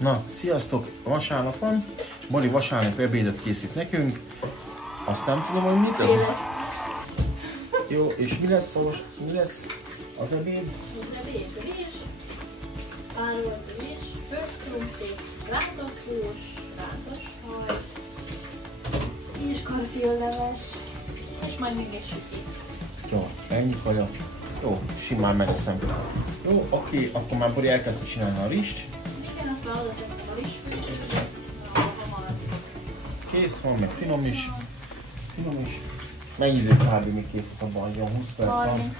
Na, sziasztok! Vasárnap van. Bori vasárnap ebédet készít nekünk. Azt nem tudom, hogy mit ez. Jó, és mi lesz az ebéd? Rizs, párolt rizs, főtt krumpli, rántott hús, rántott hajt, és karfioleves, és majd még egy süti. Jó, ennyi kaja. Jó, simán megeszem. Jó, oké, akkor már Bori elkezdte csinálni a rizst. Igen, azt már oda tettem a rizsfőzőt. Kész van, meg finom is. Mennyi idő kb. Még kész az abban? Olyan 20 perc van?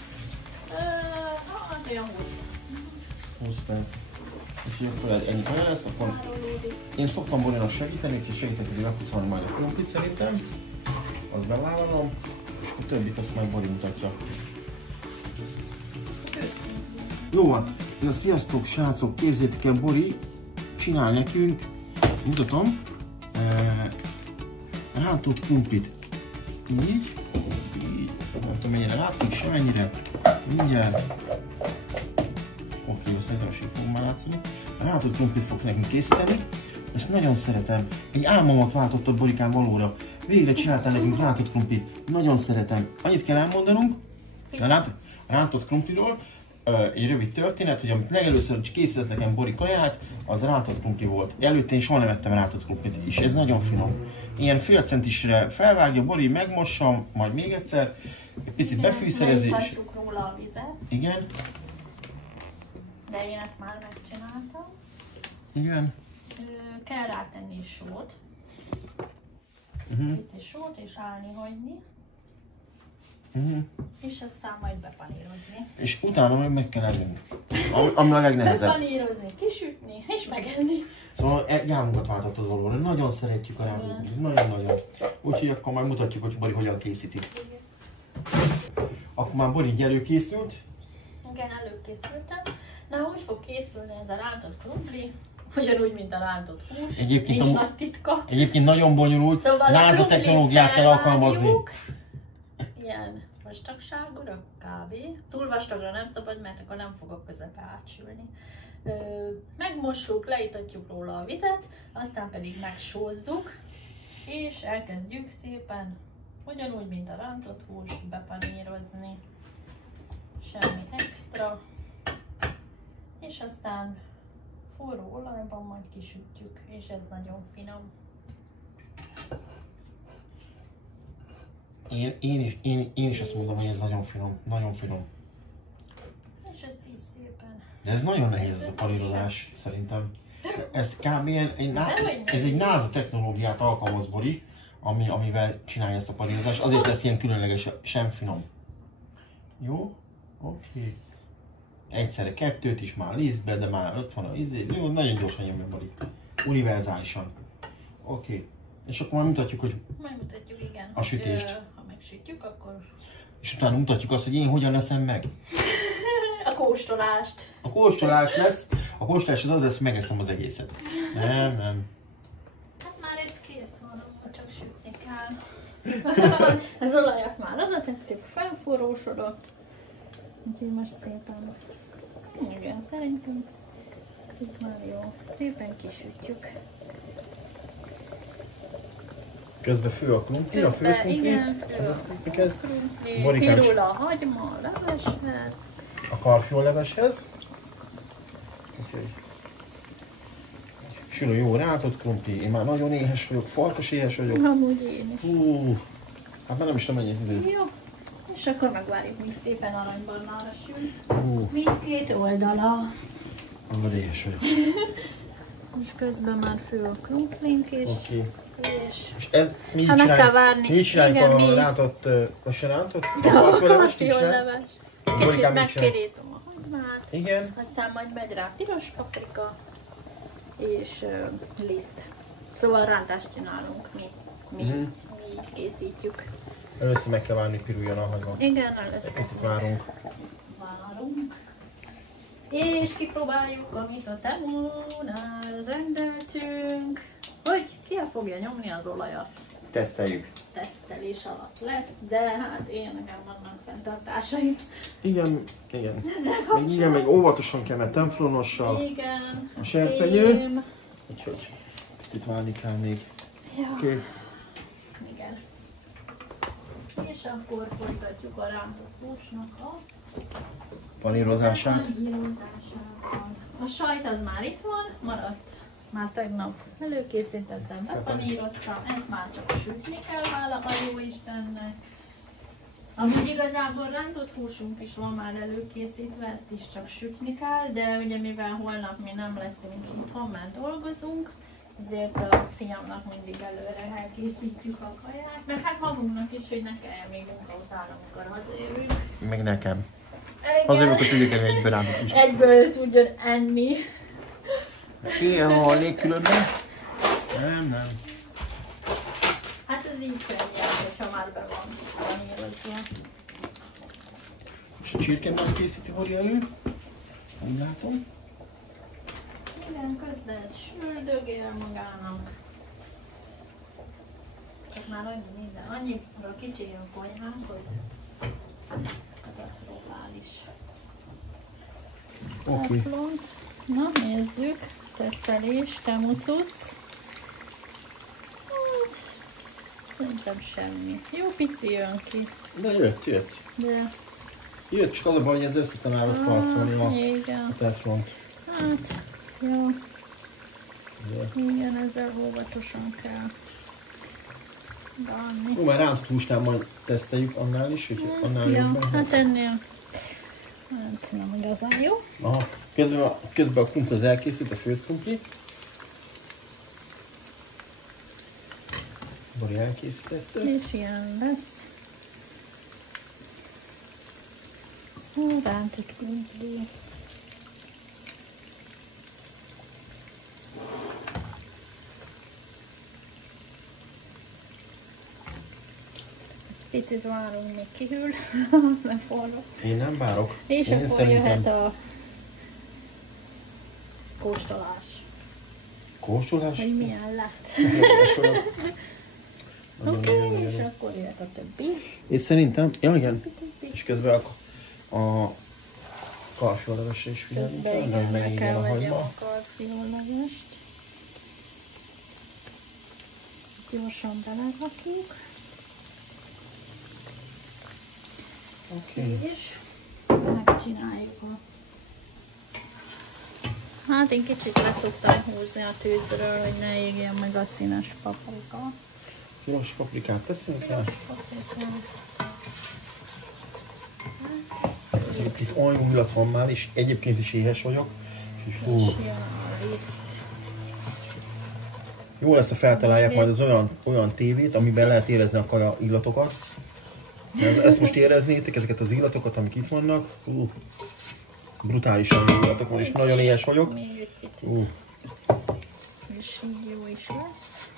Hát olyan 20 perc. És akkor ennyi kaja lesz, akkor én szoktam Borinak segíteni, és segítek, hogy megpucolni majd a krumplit szerintem. Azt bevállalom, és a többit azt majd Bori mutatja. Jó van, ja, sziasztok srácok, képzétek el, Bori csinál nekünk, mutatom, rántott krumplit. Így, nem tudom mennyire látszik, semennyire, mindjárt. Oké, szerintem most így fog már látszani. Rántott krumplit fog nekünk készíteni, ezt nagyon szeretem. Egy álmomat váltott a Borikán valóra. Végre csináltál nekünk rántott krumplit, nagyon szeretem. Annyit kell elmondanunk a rántott krumpliról. Egy rövid történet, hogy amit legelőször készített nekem Bori kaját, az rántott krumpli volt. Előtte én soha nem ettem rántott krumplit, és ez nagyon finom. Ilyen fél centisre felvágja, Bori megmossa, majd még egyszer, egy picit befűszerezi. Leítatjuk róla a vizet. Igen. De én ezt már megcsináltam. Igen. Kell rátenni sót. Pici sót és állni hagyni. És aztán majd bepanírozni. És utána meg kell ennünk. Ami a legnehezebb. Bepanírozni, kisütni és megenni. Szóval gyámunkat váltottad valóra. Nagyon szeretjük a rántott. Nagyon-nagyon. Úgyhogy akkor már mutatjuk, hogy Bori hogyan készíti. Akkor már Bori így előkészült. Igen, előkészültem. Na, hogy fog készülni ez a rántott krumpli? Ugyanúgy, mint a rántott hús. Nincs nagy titka. Egyébként nagyon bonyolult. Szóval NASA technológiát kell alkalmazni. Ilyen vastagságra, kb. Túl vastagra nem szabad, mert akkor nem fog a közepe átsülni. Megmossuk, leítatjuk róla a vizet, aztán pedig megsózzuk, és elkezdjük szépen, ugyanúgy, mint a rántott hús, bepanírozni. Semmi extra. És aztán forró olajban majd kisütjük, és ez nagyon finom. Én is azt mondom, hogy ez nagyon finom. Nagyon finom. És ezt így szépen. De ez nagyon nehéz ez a panírozás, szerintem. Ez kb. Ez egy NASA technológiát alkalmaz Bori, amivel csinálja ezt a panírozást. Azért lesz ilyen különleges, sem finom. Jó? Oké. Egyszerre kettőt is már lisztbe, de már ott van a izé. Jó, nagyon gyorsan nyomja Bori. Univerzálisan. Oké. És akkor már mutatjuk, hogy megmutatjuk, igen. A sütést. Ha megsütjük, akkor... És utána mutatjuk azt, hogy én hogyan leszem meg. A kóstolást. A kóstolás lesz. A kóstolás az lesz, hogy megeszem az egészet. Nem. Hát már ez kész van, csak sütni kell. Az olajat már oda tettük, felforrósodott. Úgyhogy most szépen, igen, szerintem itt már jó. Szépen kisütjük. Közben fő a krumpli, a főtt krumpli. Igen, fő a krumpli, pirul a hagyma a leveshez. A karfioleveshez. Sülő jó rántott krumpli, én már nagyon éhes vagyok, farkas éhes vagyok. Amúgy én is. Hát már nem is tudom mennyi az idő. Jó. És akkor megvárjuk, míg szépen aranybarnára sül. Mindkét oldala. Amúgy éhes vagyok. És közben már fő a krumplink is. Oké. És ez mi meg kell várni. Mi csináljuk a rántott, most se rántott? A karfiolevest karfiolleves. Kicsit megpirítom a hagymát. Igen. Aztán majd megy rá piros paprika és liszt. Szóval rántást csinálunk mi. Mi így készítjük. Először meg kell várni, piruljon a hagyma. Igen, először. Picit várunk. És kipróbáljuk, amit a Temónál rendeltünk. Hogy ki fogja nyomni az olajat. Teszteljük. Tesztelés alatt lesz, de hát én nekem vannak fenntartásaim. Igen. Még óvatosan kell, mert temflonossal. Igen. A serpenyő. Úgyhogy picit várni kell még. Ja. Oké. Igen. És akkor folytatjuk a rántott húsnak a Panírozását. panírozásával. A sajt az már itt van, maradt. Már tegnap előkészítettem, bepaníroztam, ezt már csak sütni kell, hála a jó Istennek. Amúgy igazából rántott húsunk is van már előkészítve, ezt is csak sütni kell, de ugye mivel holnap mi nem leszünk itthon, mert dolgozunk, ezért a fiamnak mindig előre elkészítjük a kaját, meg hát magunknak is, hogy ne kelljen még munka után, amikor hazajövünk. Meg nekem. Igen. Hazajövök, hogy tudjuk enni egyből rántott húst. Egyből tudjon enni. Ilyen halnék különben? Nem. Hát ez így könnyebb, hogyha már be van panírozva. Most a csirkemben készíti Bori elő. Úgy látom. Igen, közben ez sürdögél magának. Csak már annyi minden, annyira kicsi jön konyhánk, hogy ez katasztrofális. Oké. Teflont. Na nézzük, tesztelés, temucuc. Hát, szerintem semmi. Jó pici jön ki, De jött. de... Jött, csak az a baj, hogy ez összetanálod karcolni igen. a teflont. Hát, jó. Igen, ezzel óvatosan kell bánni. Jó, már rántott húsnál majd teszteljük annál is, hogy annál Ja, jobban. hát ennél hát nem igazán jó. Aha, közben a krumpli az elkészült, a főtt krumpli. Bori elkészítette. És ilyen lesz. Rántott krumpli. Picit várunk, még kihűl, nem forró. Én nem várok. És Én akkor szerintem jöhet a kóstolás, kóstolás. hogy milyen lett. Oké, és akkor jöhet a többi. És szerintem, ja igen, és közben a karfiolevesre is figyelni Közben kell, igen, hogy meg megégjen kell a vegyem hagyma. a karfiolevest. Gyorsan belerakjuk. Oké. És megcsináljuk a... Hát én kicsit leszoktam húzni a tűzről, hogy ne égjen meg a színes paprika. Piros paprikát teszünk rá. Itt olyan illat van már, és egyébként is éhes vagyok. És És hú, jön a liszt. jó lesz, ha feltalálják majd az olyan tévét, amiben lehet érezni a kaja illatokat. Ezt most éreznétek, ezeket az illatokat, amik itt vannak. Brutálisan jó illatok van, és nagyon éhes vagyok. Még egy picit. És így jó is lesz.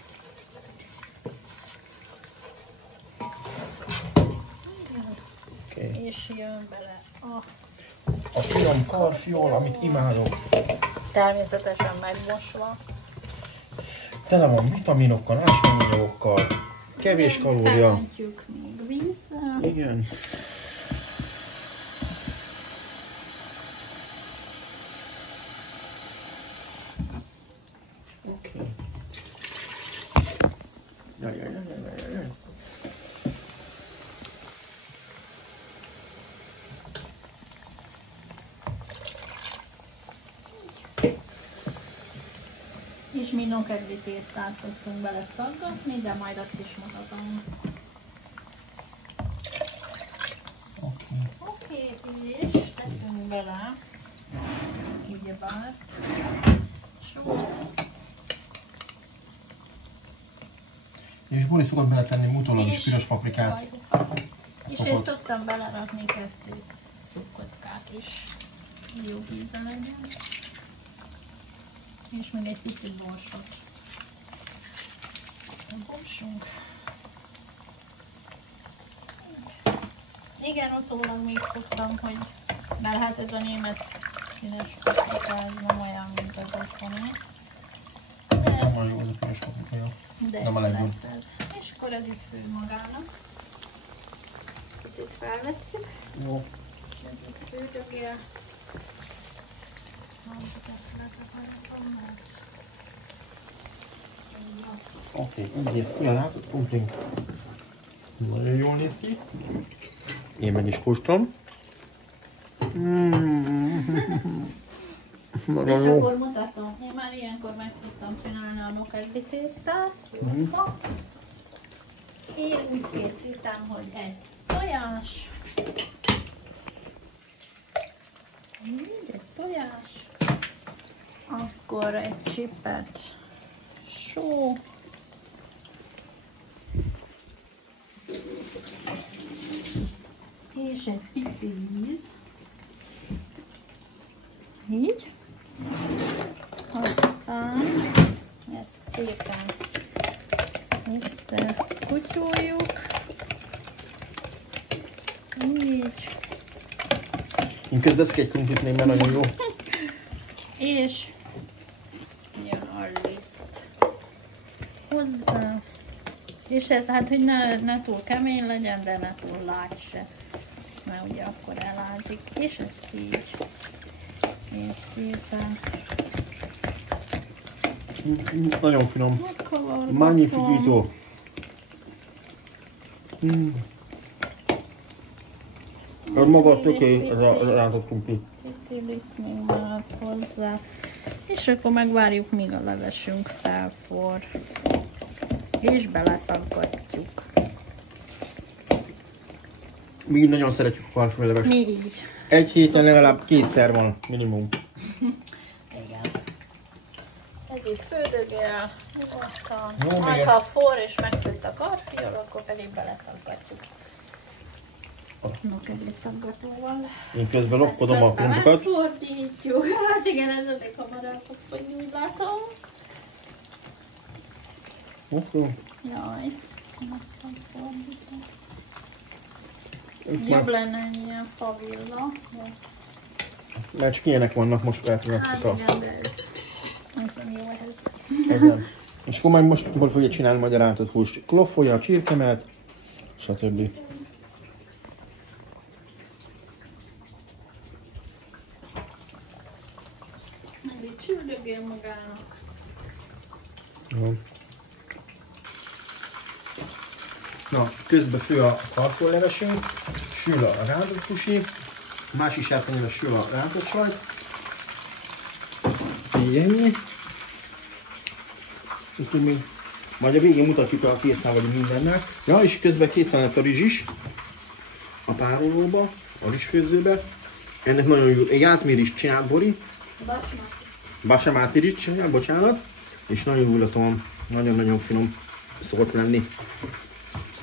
Okay. És jön bele A finom karfiol, amit imádok. természetesen megmosva. Tele van vitaminokkal, ásványanyagokkal, kevés kalória. Felmentjük még vízzel. Igen. Oké. Jaj. És mi nokedli tésztát szoktunk bele szaggatni, de majd azt is mutatom. Oké, és teszünk bele, ugyebár, sót. És Bori szokott beletenni utólagos piros paprikát. És én szoktam belerakni 2 kockát is, jó íze legyen. És még egy picit borsot. Borsunk. Igen, utólag még szoktam, hogy mert hát ez a német színes paprika, ez nem olyan, mint az otthoni. Nem olyan jó az a piros paprika, jó. De nem a legjobb. lesz ez. És akkor ez itt fő magának. Picit felvesszük. Jó. És ez itt fődögél. Ezt letakarítom, mert Oké, így néz ki a rátott krumplink. Nagyon jól néz ki. Én meg is kóstolom. És akkor mutatom, én már ilyenkor meg szoktam csinálni a mokedli tésztát. Én úgy készítem, hogy egy tojás, egy tojás, akkor egy csipet só, és egy pici víz, így, aztán ezt szépen összekutyoljuk, így, Én közben eszek egy krumplit még, mert nagyon jó. és jön a liszt hozzá, és ez hát, hogy ne túl kemény legyen, de ne túl lágy se, mert ugye akkor elázik, és ezt így, és szépen Nagyon finom. megkavargatom. Magnifico. Ez maga töké a rántott krumpli. Pici liszt még maradt hozzá, és akkor megvárjuk, míg a levesünk felforr, és beleszaggatjuk. Mi így nagyon szeretjük a karfölevest. Mi így. Egy héten legalább 2-szer van minimum. Igen. Ez itt fődögél, nyugodtan. Jó, Majd még ha forr és megfőtt a karfiol, akkor pedig beleszaggatjuk. Mokedli szaggatóval. Én közben lopkodom a krumplikat. Megfordítjuk. Hát igen, ez elég hamar el fog fogyni, úgy látom. Oké. Jaj, megfordítom. Itt Jobb már, lenne egy ilyen favilla. mert csak ilyenek vannak most feltűntek Hát a igen, de ez nem jó ehhez. ezen. És akkor majd most fogja csinálni majd a rántott húst. Kloffolja, csirkemelt, stb. Meg így csüldögél magának. Jó. Na, közben fő a karfollevesünk, sül a rántott húsi, másik sárkányra sül a rántott sajt. Így ennyi. Úgyhogy még majd a végén mutatjuk a készen vagyunk mindennel. Ja, és közben készen lett a rizs is a párolóba, a rizsfőzőbe. Ennek nagyon jó, jászmér is csinál Bori, basamáti rizs csinál, bocsánat. És nagyon jó illata van, nagyon-nagyon finom szokott lenni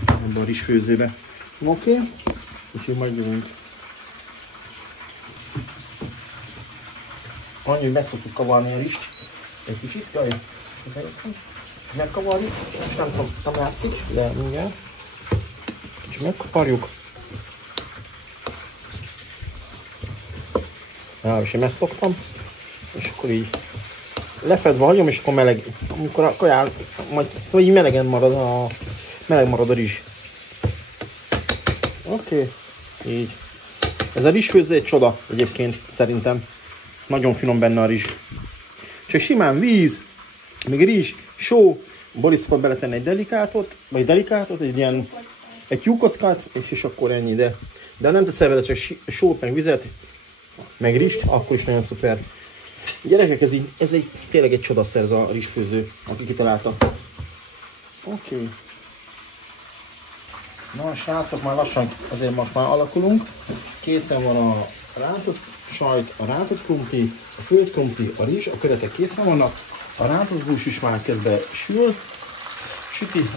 abban a rizsfőzőbe. Oké, úgyhogy majd jövünk. Annyi, hogy meg szoktuk kavarni a rizst egy kicsit, jaj, megkavarjuk, most nem tudom, nem látszik, de mindjárt. Csak megkaparjuk. Ja, és én megszoktam, és akkor így lefedve hagyom, és akkor meleg, amikor a kaján, majd szóval így meleg marad a rizs. Oké, így. Ez a rizsfőző egy csoda egyébként, szerintem. Nagyon finom benne a rizs. Csak simán víz, még rizs, só, Boris szokott beletenni egy delikátot, egy tyúkockát, és akkor ennyi, de nem teszel vele csak sót, meg vizet, meg rizst, akkor is nagyon szuper. Gyerekek, ez tényleg egy csodaszer ez a rizsfőző, aki kitalálta. Oké. Na srácok, már lassan azért most már alakulunk. Készen van a rántott sajt, a rántott krumpli, a főtt krumpli, a rizs, a köretek készen vannak. A rántott hús is már kezdve sül. Süti,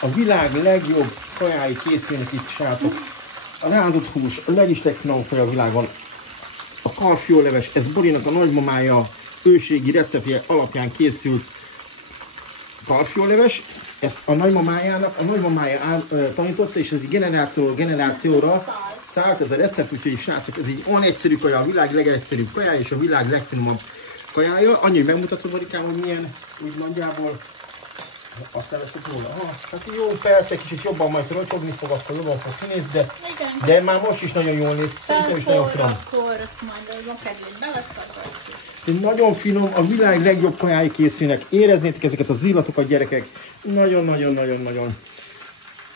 a világ legjobb kajái készülnek itt, srácok. A rántott hús, a legfinomabb kaja a világon. A karfiolleves, ez Borinak a nagymamája őségi receptje alapján készült karfiolleves. Ez a nagymamája tanította, és ez generációról generációra szállt ez a recept, úgyhogy srácok, ez így olyan egyszerű kaja, a világ legegyszerűbb kajája, és a világ legfinomabb kajája. Annyi, hogy megmutatod, Marikám, hogy milyen, úgy nagyjából, azt elveszünk róla. Hát jó, persze, egy kicsit jobban majd rotyogni fog, akkor jobban fog kinézni, de már most is nagyon jól néz, szerintem is nagyon finom. Akkor majd a mokedlit beleszaggatjuk. Nagyon finom, a világ legjobb kajái készülnek. Éreznétek ezeket az illatokat, gyerekek. Nagyon-nagyon-nagyon-nagyon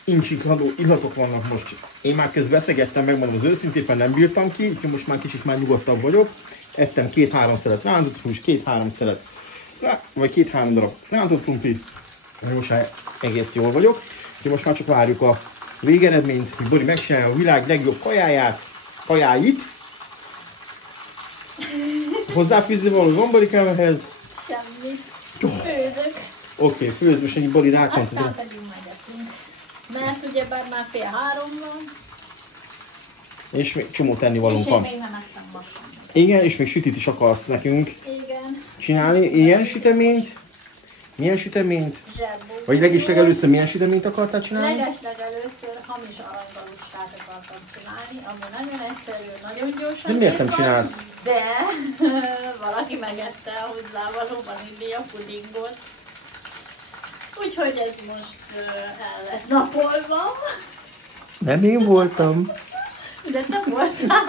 incsikadó illatok vannak most. Én már közben eszegettem, megmondom az őszintén, nem bírtam ki, úgyhogy most már kicsit már nyugodtabb vagyok. Ettem 2-3 szelet rántott hús, 2-3 szelet, vagy 2-3 darab rántott krumpli. Most már egész jól vagyok. Úgyhogy most már csak várjuk a végeredményt, hogy Bori megcsinálja a világ legjobb kajáit. Hozzáfűzni való van Borikám ehhez? Semmi. Főzök. Oké, főz, most ennyi Bori rákoncentrál. Aztán pedig megeszünk. Mert ugyebár már 2:30 van. És még csomó tennivalónk És van. én még nem ettem most sem. Igen, és még sütit is akarsz nekünk Igen. csinálni. Ilyen süteményt? Milyen süteményt? Zserbó. Vagy legelőször milyen süteményt akartál csinálni? Legeslegelőször hamis aranygaluskát akartam csinálni, ami nagyon egyszerű, nagyon gyorsan. De miért nem kész csinálsz? van, de valaki megette a hozzávaló vanília pudingot. Úgyhogy ez most el lesz napolva. Nem én voltam. De te voltál.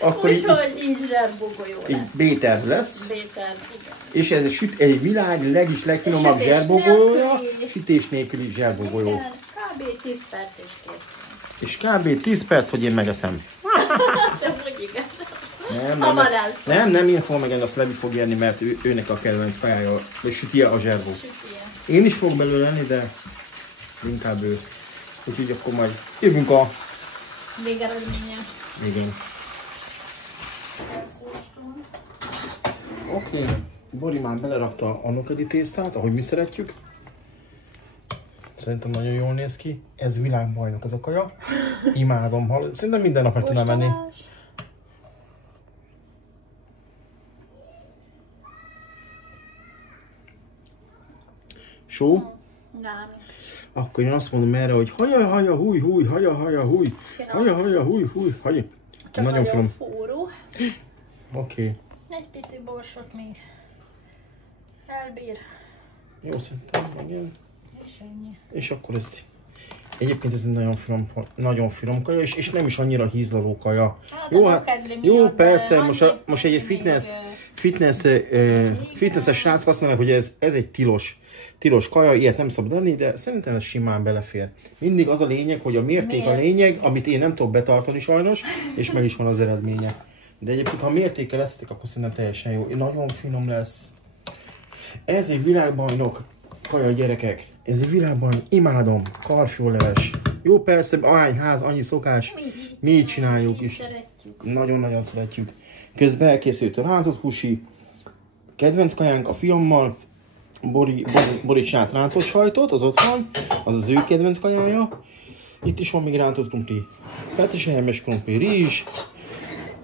Akkor Úgyhogy így zserbógolyó így lesz. béter lesz. Béter, igen. És ez egy világ legfinomabb Sütés zserbógolyója, nélküli. sütés nélküli zserbógolyó. Igen, kb. 10 perc és kész. És kb. 10 perc, hogy én megeszem. De úgy igen. Nem, Hamar nem, én fogom megenni, azt Levi fog érni, mert őnek a kedvenc kajája, vagy sütije a zserbó. Sütije. Én is fogok belőle lenni, de inkább ő. Úgyhogy akkor majd jövünk a... Végeredménye. Igen. Oké, Bori már belerakta a nokedi tésztát, ahogy mi szeretjük. Szerintem nagyon jól néz ki. Ez világbajnok ez a kaja. Imádom, szerintem minden nap meg tudnám menni. Só? Nem. Akkor én azt mondom erre, hogy haja, húj, haja, húj. Csak Nagyon finom. forró. Oké. Egy pici borsot még elbír. Jó, szerintem, igen. És ennyi. És akkor ezt... Egyébként ez egy nagyon finom kaja, és nem is annyira hízlaló kaja. Hát, Jó, a hát, kedli jó, miatt, persze, de most egy fitnesses srácok azt mondják, hogy ez egy tilos kaja, ilyet nem szabad enni, de szerintem ez simán belefér. Mindig az a lényeg, hogy a mérték a lényeg, amit én nem tudok betartani sajnos, és meg is van az eredménye. De egyébként, ha mértékkel eszetek, akkor szerintem teljesen jó. Nagyon finom lesz. Ez egy világbajnok kaja, gyerekek. Ez egy világbajnok. Imádom. Karfiolleves. Jó, persze, ahány ház, annyi szokás. Mi így csináljuk is. Szeretjük. Nagyon-nagyon szeretjük. Közben elkészült a rántott húsi kedvenc kajánk a fiammal. Bori csinált rántott sajtot, az ott van. Az az ő kedvenc kajája. Itt is van még rántott krumpli. Petesehelymes krumpli, rizs.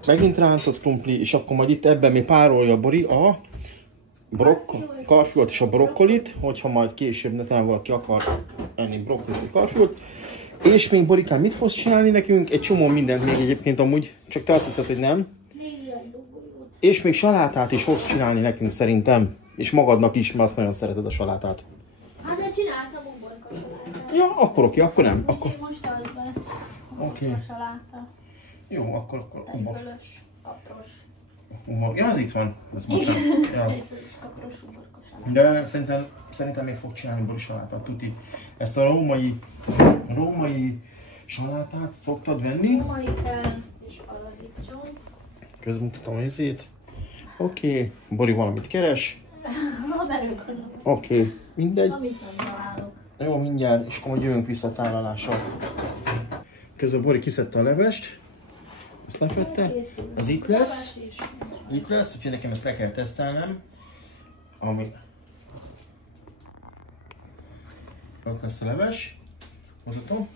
Megint rántott krumpli, és akkor majd itt ebben még párolja Bori a karfiolt és a brokkolit, hogyha majd később netán valaki akar enni brokkolit vagy karfiolt. És még Borikám mit fogsz csinálni nekünk? Egy csomó mindent még egyébként amúgy, csak te azt hiszed, hogy nem. És még salátát is fogsz csinálni nekünk szerintem. És magadnak is, mert azt nagyon szereted a salátát. Hát de csináltam uborka salátát. Ja, akkor oké, akkor nem. Akkor... Most az lesz. Oké. Uborka saláta. Jó, akkor Tejfölös, kapros. Ja, az itt van. Ez most nem. Ja, az. Tejfölös, kapros, uborka saláta. De szerintem még fog csinálni Bori salátát, tuti. Ezt a római salátát szoktad venni? Római kell és paradicsom. Közmutatom a izét. Oké, Bori valamit keres. Oké, mindegy. Amit nem találok. Jó, mindjárt, és akkor majd jövünk vissza a tálalással. Közben Bori kiszedte a levest. Ezt lefette. Ez itt lesz. Itt lesz, úgyhogy nekem ezt le kell tesztelnem. Ami... Ott lesz a leves. Mutatom.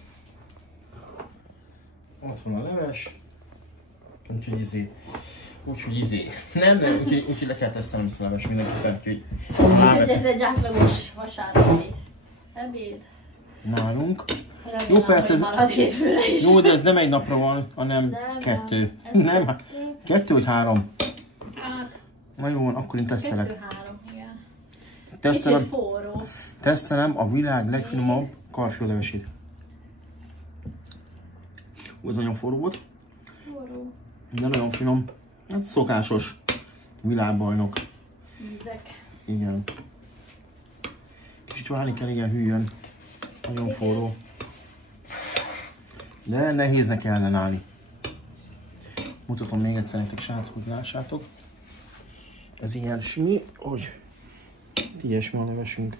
Ott van a leves. Úgyhogy izé. Nem, úgyhogy le kell tesztelnem ezt a leves mindenképpen. Úgyhogy ez egy átlagos vasárnapi ebéd. Nálunk. Remélem, Jó, persze ez... marad hétfőre is. Jó, de ez nem egy napra van, hanem kettő. Nem, 2 vagy 3. Hát, Na jó, akkor én tesztelek. 2-3, igen. Kicsit forró. Tesztelem a világ legfinomabb karfiolevesét. Ez nagyon forró volt. Forró. De nagyon finom. Hát szokásos. világbajnok. Ízek. Igen. Kicsit várni kell, igen, hűljön. Nagyon forró. De nehéznek ellenállni. Mutatom még egyszer nektek, srácok, hogy lássátok. Ez ilyen simi, hogy ilyesmi a levesünk.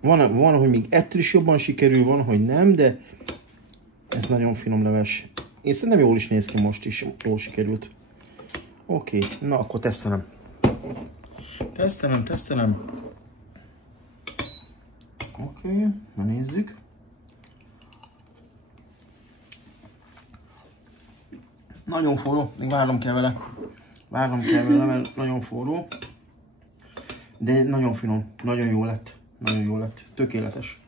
Van, hogy még ettől is jobban sikerül, van, hogy nem, de ez nagyon finom leves. Én szerintem jól is néz ki, most is jól sikerült. Oké, na akkor tesztelem. Tesztelem. Oké, na nézzük. Nagyon forró, még várnom kell vele, mert nagyon forró. De nagyon finom, nagyon jó lett, tökéletes.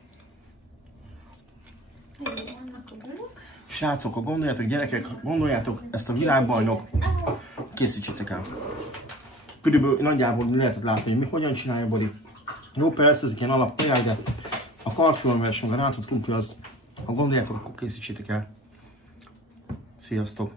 Srácok, gondoljátok, gyerekek, gondoljátok, ezt a világbajnok készítsétek el. Körülbelül nagyjából lehetett látni, hogy mi hogyan csinálja Bori. Jó, persze, ezek ilyen alapkaják, de a karfilmves, meg a rántott krumpli az, ha gondoljátok, akkor készítsétek el. Sziasztok!